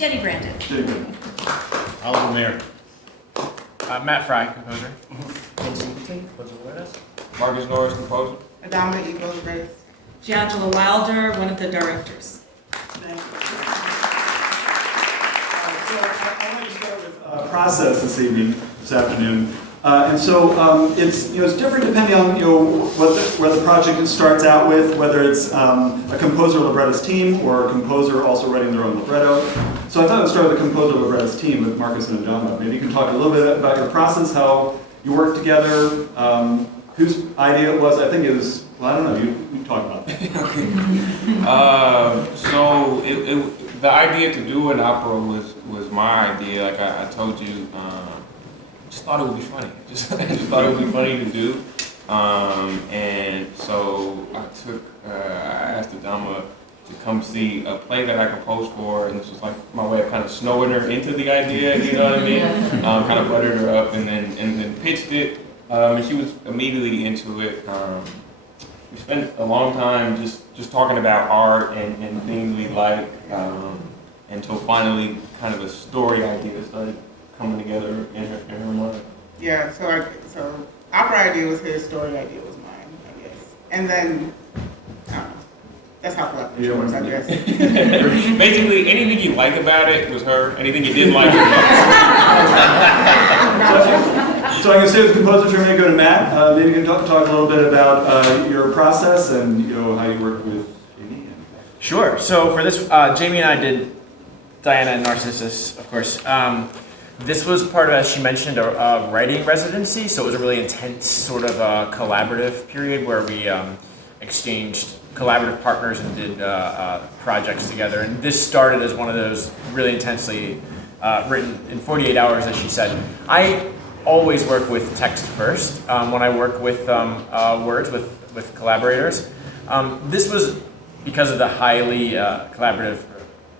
Jenni Brandon. Oliver Mayer. Matt Frey, composer. Marcus Norris, composer. Adamma equals race. Jayongela Wilder, one of the directors. Thank you. So I'd like to start with process this afternoon. And so it's different depending on where the project starts out with, whether it's a composer librettist team or a composer also writing their own libretto. So I thought I'd start with the composer librettist team with Marcus and Adamma. Maybe you can talk a little bit about your process, how you work together, whose idea it was. I think it was, well, I don't know, you talk about that. So the idea to do an opera was my idea. Like I told you, just thought it would be funny. I just thought it would be funny to do. And so I asked Adamma to come see a play that I composed for, and this was like my way of kind of snowing her into the idea, you know what I mean? Kind of buttered her up and then pitched it, and she was immediately into it. We spent a long time just talking about art and things we like, until finally kind of a story idea started coming together in her mind. Yeah, so opera idea was his, story idea was mine, I guess. And then, I don't know, that's how collaboration works, I guess. Basically, anything you like about it was her, anything you didn't like was mine. So I can say with composer term, go to Matt. Maybe you can talk a little bit about your process and how you work with Jamie. Sure. So for this, Jamie and I did Diana and Narcissus, of course. This was part of, as she mentioned, a writing residency, so it was a really intense sort of collaborative period where we exchanged collaborative partners and did projects together. And this started as one of those really intensely written in 48 hours, as she said. I always work with text first when I work with words, with collaborators. This was because of the highly collaborative,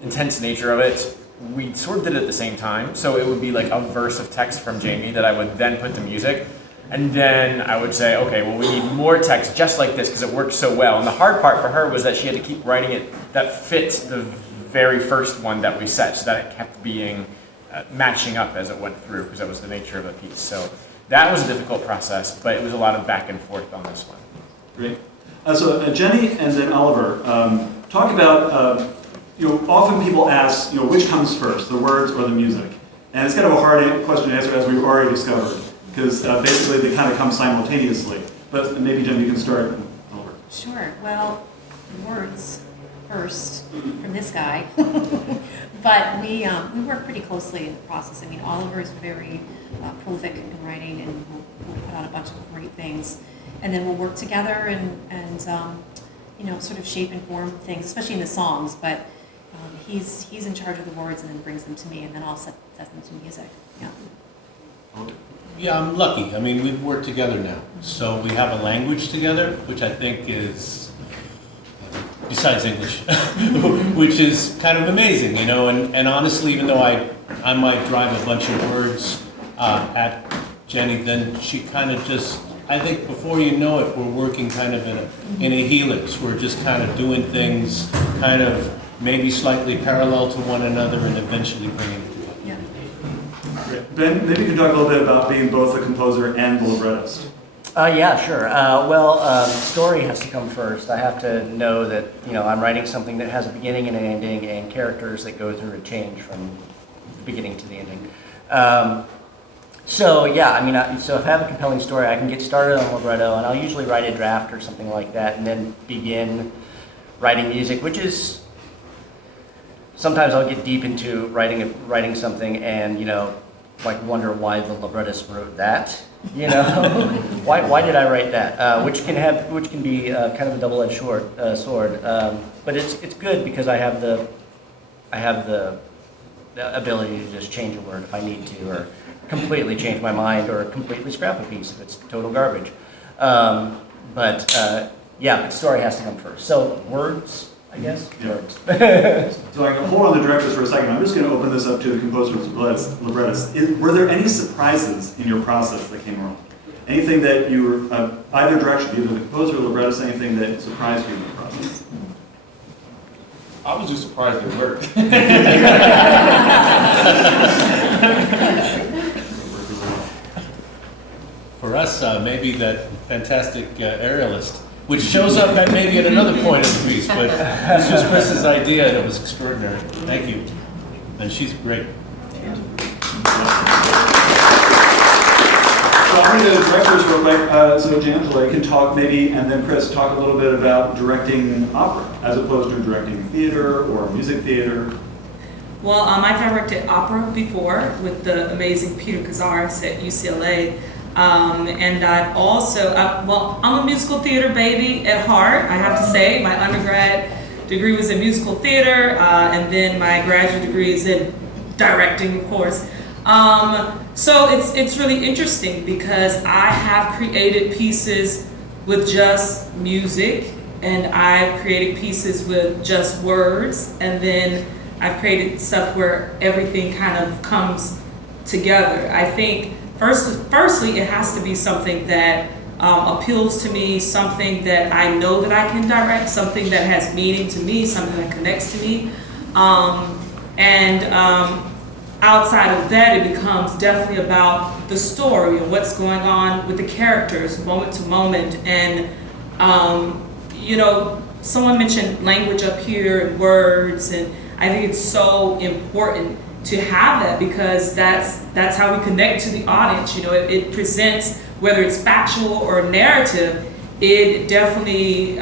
intense nature of it. We sort of did it at the same time, so it would be like a verse of text from Jamie that I would then put to music, and then I would say, okay, well, we need more text just like this because it worked so well. And the hard part for her was that she had to keep writing it that fit the very first one that we set, so that it kept being matching up as it went through, because that was the nature of the piece. So that was a difficult process, but it was a lot of back and forth on this one. Great. So Jenni and then Oliver, talk about. Often people ask, which comes first, the words or the music? And it's kind of a hard question to answer, as we've already discovered, because basically they kind of come simultaneously. But maybe, Jen, you can start. Oliver. Sure. Well, words first from this guy, but we work pretty closely in the process. I mean, Oliver is very prolific in writing, and we'll put out a bunch of great things, and then we'll work together and sort of shape and form things, especially in the songs. But he's in charge of the words and then brings them to me, and then I'll set them to music. Yeah. Yeah, I'm lucky. I mean, we've worked together now. So we have a language together, which I think is, besides English, which is kind of amazing, and honestly, even though I might drive a bunch of words at Jenni, then she kind of just, I think before you know it, we're working kind of in a helix. We're just kind of doing things kind of maybe slightly parallel to one another and eventually bringing it together. Yeah. Great. Ben, maybe you can talk a little bit about being both the composer and the librettist. Yeah, sure. Story has to come first. I have to know that, I'm writing something that has a beginning and an ending and characters that go through a change from the beginning to the ending. So if I have a compelling story, I can get started on libretto, and I'll usually write a draft or something like that, and then begin writing music, which is, sometimes I'll get deep into writing something and, wonder why the librettist wrote that, why did I write that, which can be kind of a double-edged sword, but it's good because I have the ability to just change a word if I need to, or completely change my mind, or completely scrap a piece if it's total garbage. But story has to come first. So words, I guess. Yeah. Words. So I can hold on the directors for a second. I'm just going to open this up to the composer's librettist. Were there any surprises in your process that came along? Anything that you were, either direction, either the composer or librettist, anything that surprised you in the process? I was just surprised it worked. maybe that fantastic aerialist, which shows up at maybe at another point in the piece, but this was Chris's idea and it was extraordinary. Thank you. And she's great. So I'm going to directors real quick. So Jayongela, you can talk maybe, and then Chris, talk a little bit about directing opera as opposed to directing theater or music theater. Well, I've directed opera before with the amazing Peter Cazares at UCLA. And I've also, I'm a musical theater baby at heart, I have to say. My undergrad degree was in musical theater, and then my graduate degree is in directing, of course. So it's really interesting because I have created pieces with just music, and I've created pieces with just words, and then I've created stuff where everything kind of comes together. I think firstly, it has to be something that appeals to me, something that I know that I can direct, something that has meaning to me, something that connects to me. Outside of that, it becomes definitely about the story and what's going on with the characters, moment to moment. And, someone mentioned language up here and words, and I think it's so important to have that because that's how we connect to the audience. It presents, whether it's factual or narrative, it definitely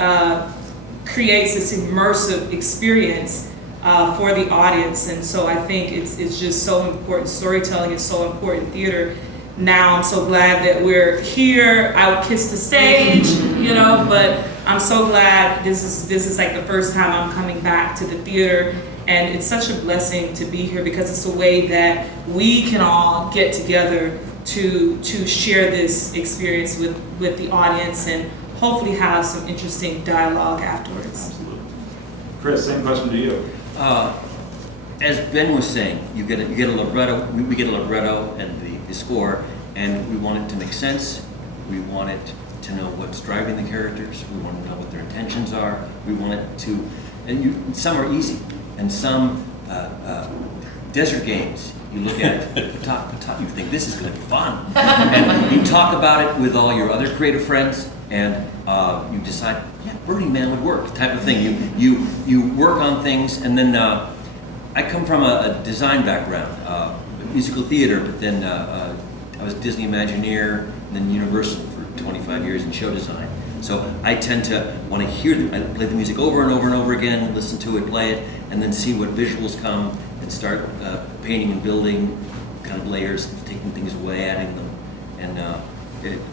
creates this immersive experience for the audience. And so I think it's just so important. Storytelling is so important in theater. Now I'm so glad that we're here. I would kiss the stage, but I'm so glad this is like the first time I'm coming back to the theater. And it's such a blessing to be here because it's a way that we can all get together to share this experience with the audience and hopefully have some interesting dialogue afterwards. Absolutely. Chris, same question to you. As Ben was saying, you get a libretto. We get a libretto and the score, and we want it to make sense. We want it to know what's driving the characters. We want to know what their intentions are. We want it to, some are easy. And some desert games, you look at you think this is going to be fun, and you talk about it with all your other creative friends, and you decide, yeah, Burning Man would work, type of thing. You work on things, and then I come from a design background, musical theater, but then I was Disney Imagineer, and then Universal for 25 years in show design. So I tend to want to I play the music over and over and over again, listen to it, play it, and then see what visuals come and start painting and building kind of layers, taking things away, adding them, and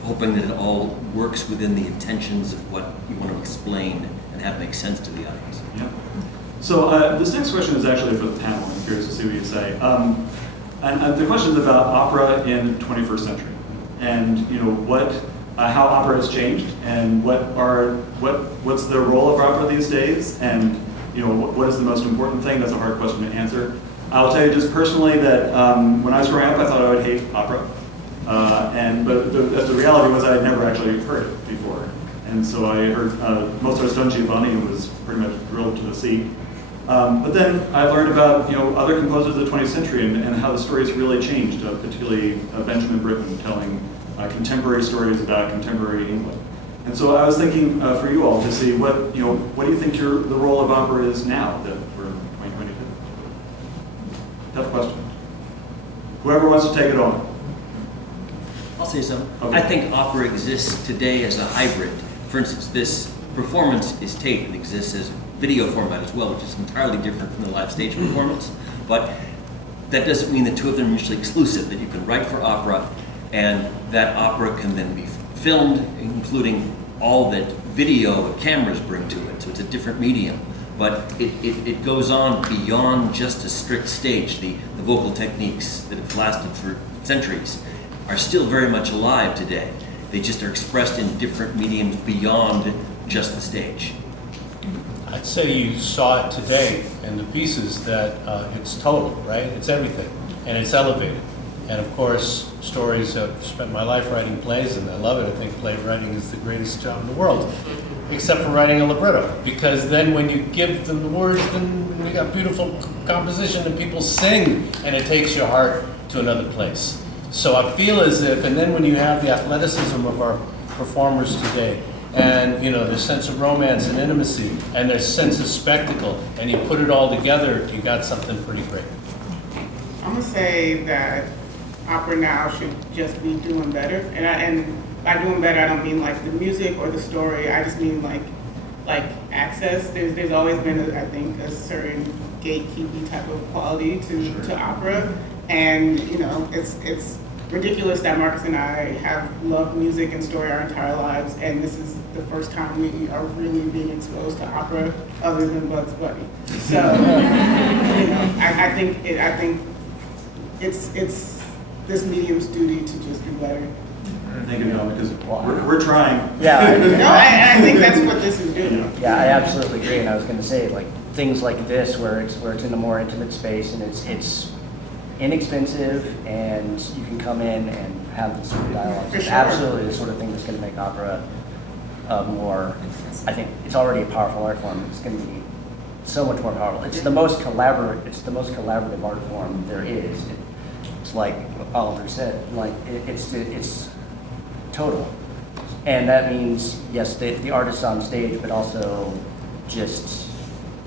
hoping that it all works within the intentions of what you want to explain and have make sense to the audience. Yeah. So this next question is actually for the panel. I'm curious to see what you say. And the question is about opera in the 21st century, and how opera has changed, and what's the role of opera these days, and what is the most important thing? That's a hard question to answer. I'll tell you just personally that when I was growing up, I thought I would hate opera, but the reality was I had never actually heard it before, and so I heard Mozart's Don Giovanni and was pretty much drilled to the seat. But then I learned about other composers of the 20th century and how the stories really changed, particularly Benjamin Britten telling contemporary stories about contemporary England. And so I was thinking for you all to see what do you think the role of opera is now that we're in 2022? Tough question. Whoever wants to take it on. I'll say something. Okay. I think opera exists today as a hybrid. For instance, this performance is taped and exists as video format as well, which is entirely different from the live stage performance. But that doesn't mean the two of them are mutually exclusive, that you can write for opera and that opera can then be filmed, including all that video and cameras bring to it. So it's a different medium. But it goes on beyond just a strict stage. The vocal techniques that have lasted for centuries are still very much alive today. They just are expressed in different mediums beyond just the stage. I'd say you saw it today in the pieces that it's total, right? It's everything, and it's elevated. And of course, stories, I've spent my life writing plays, and I love it. I think play writing is the greatest job in the world, except for writing a libretto. Because then when you give them the words, then you got beautiful composition, and people sing, and it takes your heart to another place. So I feel as if, and then when you have the athleticism of our performers today. And, you know, their sense of romance and intimacy, and their sense of spectacle, and you put it all together, you got something pretty great. I'm gonna say that opera now should just be doing better, and by doing better, I don't mean like the music or the story. I just mean like access. There's always been, I think, a certain gatekeeping type of quality to opera, and you know, it's ridiculous that Marcus and I have loved music and story our entire lives, and this is the first time we are really being exposed to opera other than Bugs Bunny. So, you know, I think it's this medium's duty to just do better. Thank you, Noah, because we're trying. Yeah. No, I think that's what this is doing. Yeah, I absolutely agree, and I was going to say, like, things like this, where it's in a more intimate space, and it's inexpensive, and you can come in and have this sort of dialogue. For It's sure. absolutely the sort of thing that's going to make opera more. I think it's already a powerful art form. It's going to be so much more powerful. It's the most collaborative. It's the most collaborative art form there is. It's like Oliver said. Like it's total. And that means, yes, the artists on stage, but also just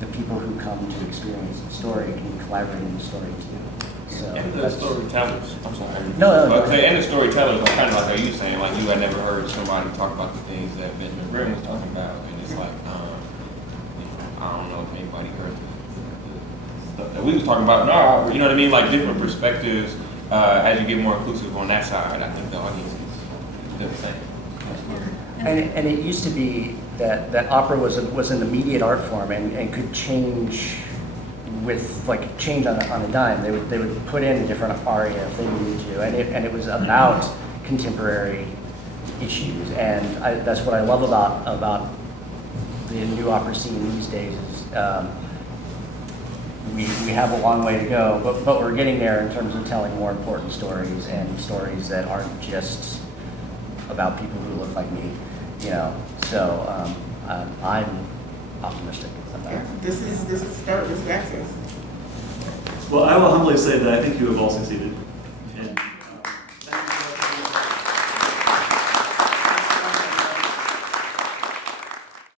the people who come to experience the story can collaborate in the story too. So And the that's- storytellers, I'm sorry. No. Okay, and the storytellers are kind of like, are you saying, like, you had never heard somebody talk about the things that Benjamin Grimm was talking about, and it's like, I don't know if anybody heard the stuff that we was talking about. No, you know what I mean? Like, different perspectives, as you get more inclusive on that side, I think the audience is the same. And it used to be that opera was an immediate art form and could change change on a dime. They would put in a different aria if they needed to, and it was about contemporary issues. And that's what I love about the new opera scene these days is we have a long way to go, but we're getting there in terms of telling more important stories and stories that aren't just about people who look like me, you know. So I'm optimistic about Yeah, it. this is start. This is access. Well, I will humbly say that I think you have all succeeded.